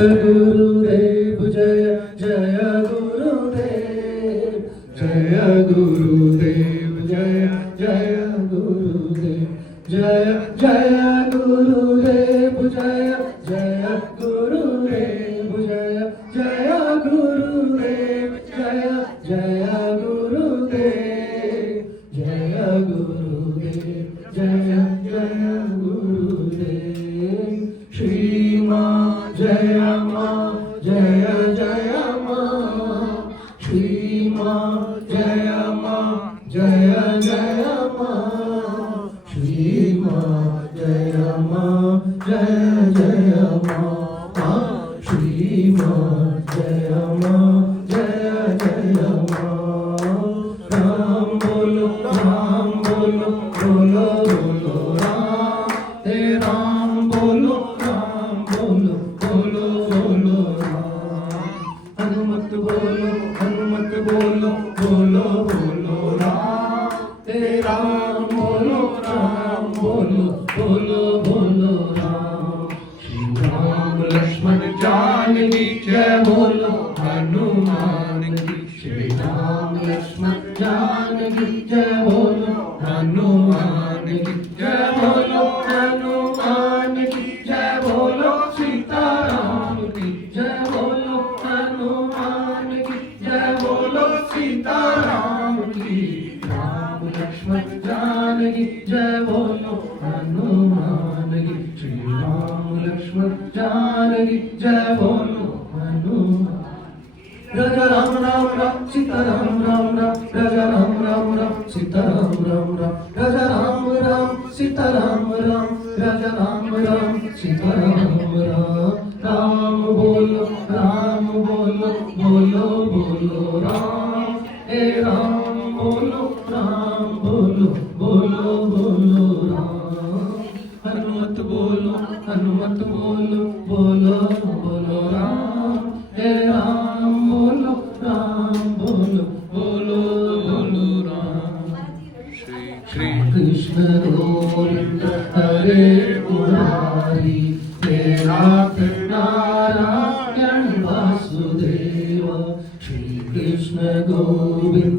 गुरुदेव जय जय गुरुदेव जय गुरुदेव जय जय गुरुदेव जय जय गुरुदेव जय जय गुरुदेव जय जय गुरुदेव जय जय गुरुदेव जय गुरुदेव जय जय गुरुदेव श्री मां जय मां जय जय मां श्री मां जय मां जय जय मां श्री मां जय मां जय जय मां श्री मां जय मां जय जय मां राम बोलो बोलो बोलो बोलो राम हे राम बोलो बोलो बोलो राम हनुमत बोलो बोलो बोलो राम हे राम बोलो बोलो राम श्री राम लक्ष्मण जानकी जय बोलो हनुमान की श्री राम लक्ष्मण जानकी जय बोलो हनुमान की जय बोलो हनुमान की जय बोलो सीताराम की जय बोलो हनुमान की जय बोलो सीताराम की राम लक्ष्मण जानकी जय बोलो हनुमान की श्री राम लक्ष्मण जानकी जय बोलो हनुमान राजा राम राम राम सीता राम राम राम राजा राम राम राम सीता राम राम राम राजा राम राम सीता राम राम राजा राम राम सीता राम राम राम बोलो बोलो बोलो राम हे राम बोलो बोलो राम हनुमत बोलो बोलो राम हे राम बोलो राम श्री कृष्ण गोविंद हरे मुरारी हे नाथ नारायण वासुदेव श्री कृष्ण गोविंद